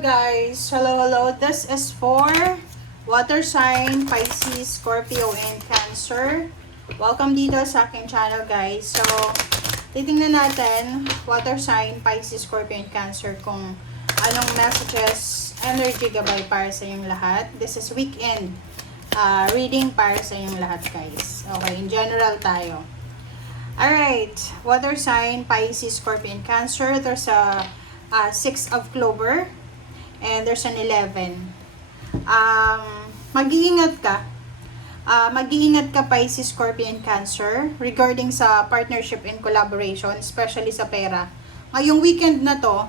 guys! Hello. This is for water sign, Pisces, Scorpio, and Cancer. Welcome dito sa aking channel guys. So, titingnan natin water sign, Pisces, Scorpio, and Cancer kung anong messages, energy gabay para sa inyong lahat. This is weekend reading para sa inyong lahat guys. Okay, in general tayo. Alright, water sign, Pisces, Scorpio, and Cancer. There's a 6 of Clover and there's an 11. Mag-iingat ka. Mag-iingat ka, Pisces, Scorpio, and Cancer regarding sa partnership and collaboration, especially sa pera. Ngayong weekend na to,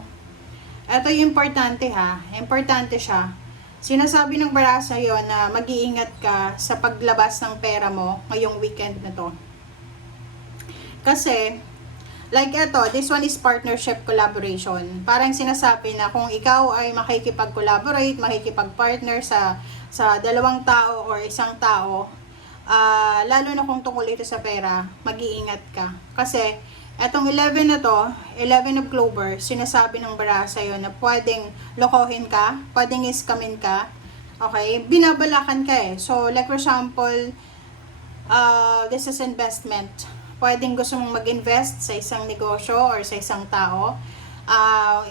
ito yung importante ha. Importante siya. Sinasabi ng bara sa'yo na mag-iingat ka sa paglabas ng pera mo ngayong weekend na to. Kasi, like ito, this one is partnership collaboration. Parang sinasabi na kung ikaw ay makikipag-collaborate, makikipag-partner sa dalawang tao or isang tao, lalo na kung tungkol ito sa pera, mag-iingat ka. Kasi, etong 11 na to, 11 of Clover, sinasabi ng bara sa'yo na pwedeng lokohin ka, pwedeng iskamin ka, okay? Binabalakan ka eh. So, like for example, this is investment. Pwedeng gusto mong mag-invest sa isang negosyo or sa isang tao,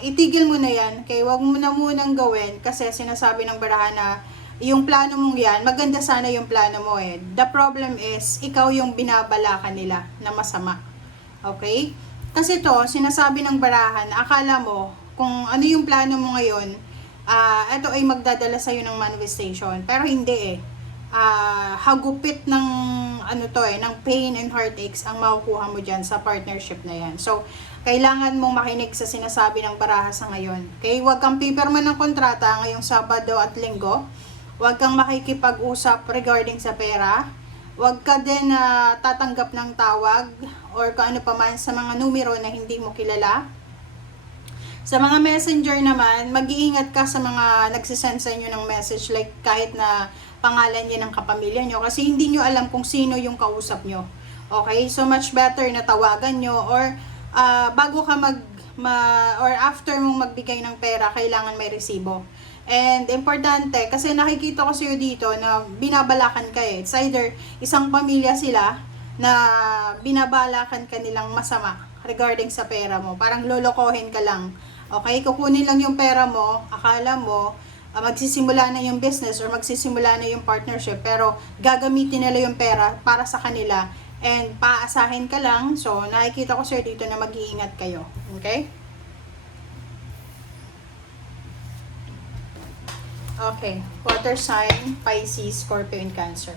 itigil mo na yan. Kaya wag mo na munang gawin kasi sinasabi ng barahan na yung plano mong yan, maganda sana yung plano mo eh. The problem is, ikaw yung binabalakan nila na masama. Okay? Kasi to, sinasabi ng barahan, akala mo, kung ano yung plano mo ngayon, ito ay magdadala sa'yo ng manifestation. Pero hindi eh. Hagupit ng ng pain and heartaches ang makukuha mo dyan sa partnership na yan. So, kailangan mong makinig sa sinasabi ng baraha sa ngayon. Okay? Huwag kang pipirma ng kontrata ngayong Sabado at Linggo. Huwag kang makikipag-usap regarding sa pera. Huwag ka din tatanggap ng tawag or kung ano pa man sa mga numero na hindi mo kilala. Sa mga messenger naman, mag-iingat ka sa mga nagsisend sa inyo ng message, like kahit na pangalan niya ng kapamilya nyo kasi hindi nyo alam kung sino yung kausap nyo. Okay? So much better na tawagan nyo or bago ka or after mong magbigay ng pera, kailangan may resibo. And importante, kasi nakikita ko sa'yo dito na binabalakan ka eh. It's either isang pamilya sila na binabalakan ka nilang masama regarding sa pera mo. Parang lolokohin ka lang. Okay? Kukunin lang yung pera mo, akala mo, magsisimula na yung business or magsisimula na yung partnership, pero gagamitin nila yung pera para sa kanila and paasahin ka lang. So, nakikita ko sir dito na mag-iingat kayo. Okay? Okay. Water sign, Pisces, Scorpio, and Cancer.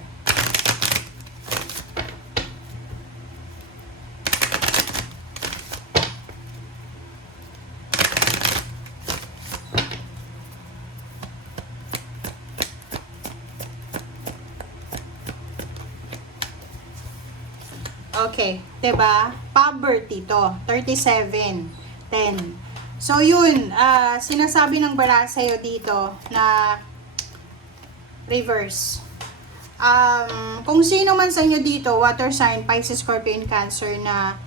Okay, 'di ba? Poverty to, 37, 10. So yun, sinasabi ng bara sa'yo dito na reverse. Kung sino man sa inyo dito, water sign, Pisces, Scorpio, and Cancer na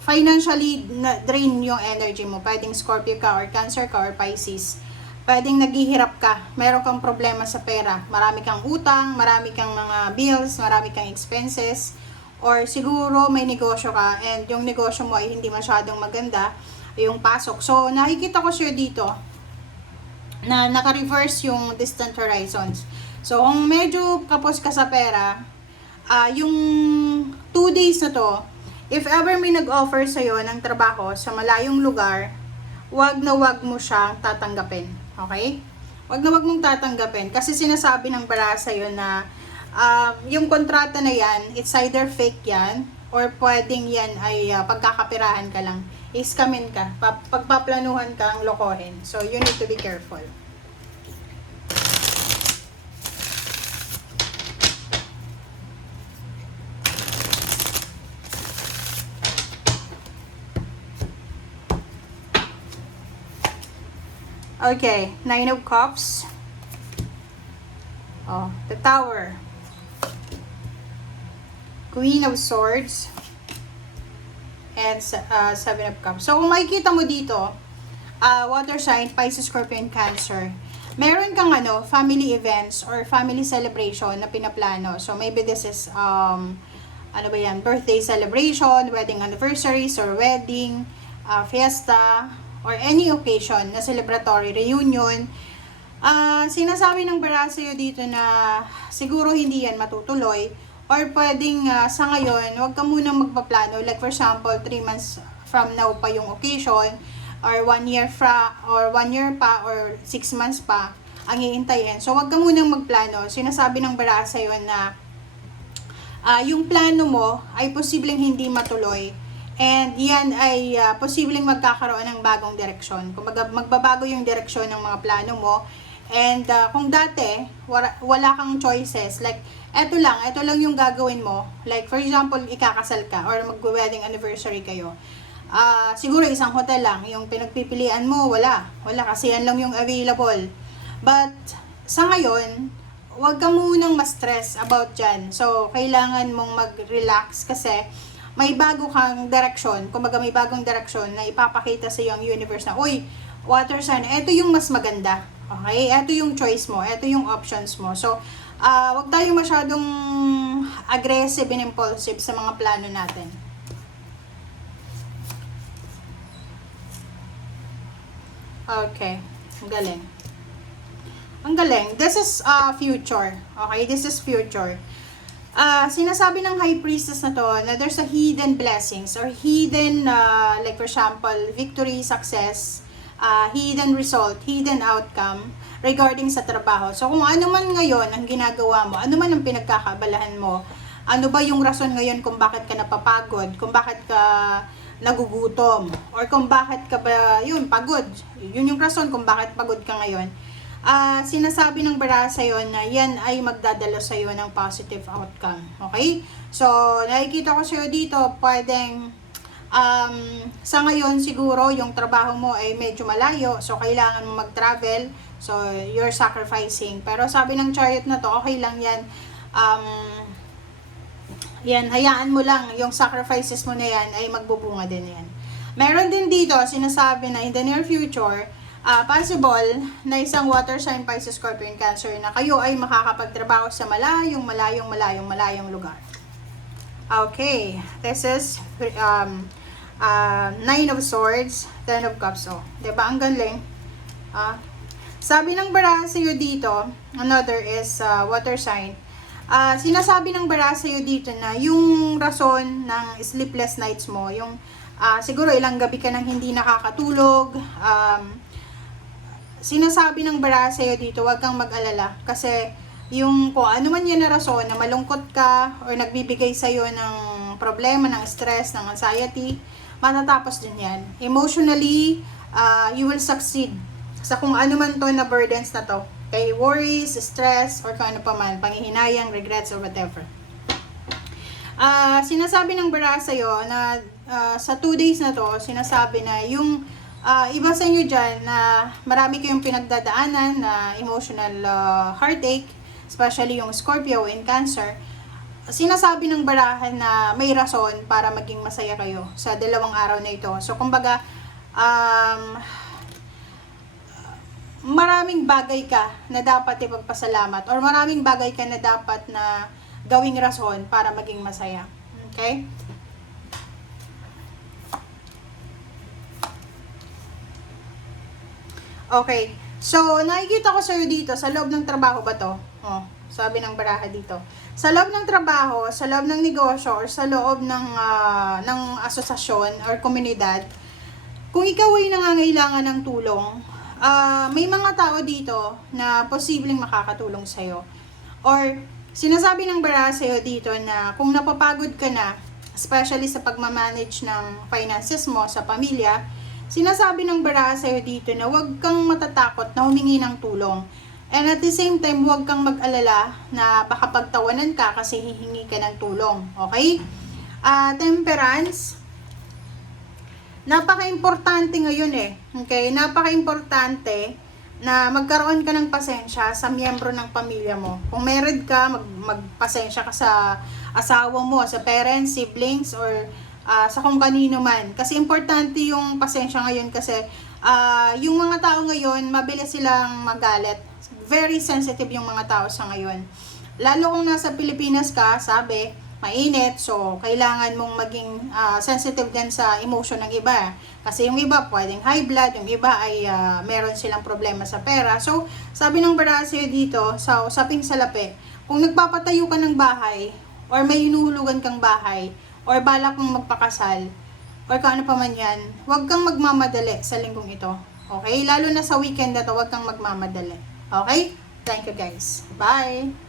financially drain yung energy mo. Pwedeng Scorpio ka or Cancer ka or Pisces. Pwedeng naghihirap ka, meron kang problema sa pera, marami kang utang, marami kang mga bills, marami kang expenses, or siguro may negosyo ka and yung negosyo mo ay hindi masyadong maganda yung pasok. So, nakikita ko siya dito na naka-reverse yung distant horizons. So, kung medyo kapos ka sa pera, yung 2 days na to, if ever may nag-offer sa'yo ng trabaho sa malayong lugar, wag na wag mo siyang tatanggapin. Okay? Wag na wag mong tatanggapin. Kasi sinasabi ng bara sa'yo na yung kontrata na yan, it's either fake yan, or pwedeng yan ay pagkakapirahan ka lang. Iskamin ka. Pagpaplanuhan kang lokohin. So, you need to be careful. Okay, 9 of Cups. Oh, the Tower. Queen of Swords. And 7 of Cups. So, kung makikita mo dito, water sign, Pisces, Scorpio, and Cancer, meron kang family events or family celebration na pinaplano. So maybe this is ano ba yan, birthday celebration, wedding anniversaries, or wedding, fiesta, or any occasion na celebratory, reunion. Sinasabi ng bara sa'yo dito na siguro hindi yan matutuloy, or pwedeng sa ngayon, wag ka munang magpaplano. Like for example, 3 months from now pa yung occasion, or 1 year pa, or 6 months pa ang iintayin. So wag ka munang magplano. Sinasabi ng bara sa'yo na yung plano mo ay posibleng hindi matuloy, and yan ay posibleng magkakaroon ng bagong direksyon. Kung magbabago yung direksyon ng mga plano mo, and kung dati wala kang choices, like eto lang yung gagawin mo, like for example ikakasal ka or mag-wedding anniversary kayo, siguro isang hotel lang yung pinagpipilian mo, wala kasi yan lang yung available. But sa ngayon, huwag ka munang ma-stress about dyan. So, kailangan mong mag-relax kasi may bago kang direksyon. Kumbaga may bagong direksyon na ipapakita sa iyo ang universe na, uy, water sign, ito yung mas maganda. Okay? Ito yung choice mo. Ito yung options mo. So, huwag tayong masyadong aggressive and impulsive sa mga plano natin. Okay. Ang galing. Ang galing. This is future. Okay? This is future. Sinasabi ng High Priestess na to na there's a hidden blessings or hidden, like for example, victory, success, hidden result, hidden outcome regarding sa trabaho. So kung ano man ngayon ang ginagawa mo, ano man ang pinagkakabalahan mo, ano ba yung rason ngayon kung bakit ka napapagod, kung bakit ka nagugutom, or kung bakit ka ba, yun, pagod. Yun yung rason kung bakit pagod ka ngayon. Sinasabi ng bara sa'yo na yan ay magdadala sa'yo ng positive outcome. Okay? So, nakikita ko sa'yo dito, pwedeng sa ngayon siguro yung trabaho mo ay medyo malayo, so kailangan mo mag-travel, so you're sacrificing. Pero sabi ng chariot na to, okay lang yan. Yan, hayaan mo lang, yung sacrifices mo na yan ay magbubunga din yan. Meron din dito, sinasabi na in the near future, possible na isang water sign, Pisces, Scorpio, and Cancer na kayo ay makakapagtrabaho sa malayong lugar. Okay, this is 9 of Swords, 10 of Cups. Oh, diba? Ang galing. Sabi ng bara sa'yo dito, another is water sign. Sinasabi ng bara sa'yo dito na yung rason ng sleepless nights mo, yung siguro ilang gabi ka nang hindi nakakatulog, sinasabi ng bara sa'yo dito, huwag kang mag-alala. Kasi yung kung ano man yan na rason na malungkot ka or nagbibigay sa'yo ng problema, ng stress, ng anxiety, matatapos din yan. Emotionally, you will succeed sa kung ano man to na burdens na to. Kay worries, stress, or kung ano pa man, panghihinayang, regrets, or whatever. Sinasabi ng bara sa'yo na sa 2 days na to, sinasabi na yung iba sa inyo dyan na marami kayong pinagdadaanan na emotional heartache, especially yung Scorpio and Cancer, sinasabi ng barahan na may rason para maging masaya kayo sa 2 araw na ito. So, kumbaga, maraming bagay ka na dapat ipagpasalamat or maraming bagay ka na dapat na gawing rason para maging masaya. Okay? Okay. So, nakikita ko sa'yo dito, sa loob ng trabaho ba to? Oh, sabi ng baraha dito. Sa loob ng trabaho, sa loob ng negosyo, or sa loob ng asosasyon or komunidad, kung ikaw ay nangangailangan ng tulong, may mga tao dito na posibleng makakatulong sa'yo. Or, sinasabi ng baraha sa'yo dito na kung napapagod ka na, especially sa pagmamanage ng finances mo sa pamilya, sinasabi ng baraha sa'yo dito na huwag kang matatakot na humingi ng tulong. And at the same time, huwag kang mag-alala na baka pagtawanan ka kasi hihingi ka ng tulong. Okay? Temperance. Napaka-importante ngayon Okay? Napaka-importante na magkaroon ka ng pasensya sa miyembro ng pamilya mo. Kung married ka, magpasensya ka sa asawa mo, sa parents, siblings, or sa kung kanino man. Kasi importante yung pasensya ngayon kasi Yung mga tao ngayon, mabilis silang magalit. Very sensitive yung mga tao sa ngayon. Lalo kung nasa Pilipinas ka, sabi, mainit, so kailangan mong maging sensitive din sa emotion ng iba. Kasi yung iba pwedeng high blood, yung iba ay meron silang problema sa pera. So, sabi ng Barasio dito, sa usaping salapi, kung nagpapatayo ka ng bahay, or may hinuhulugan kang bahay, or balak mong magpakasal, or kung ano pa man yan, huwag kang magmamadali sa linggong ito. Okay? Lalo na sa weekend na to, huwag kang magmamadali. Okay? Thank you guys. Bye!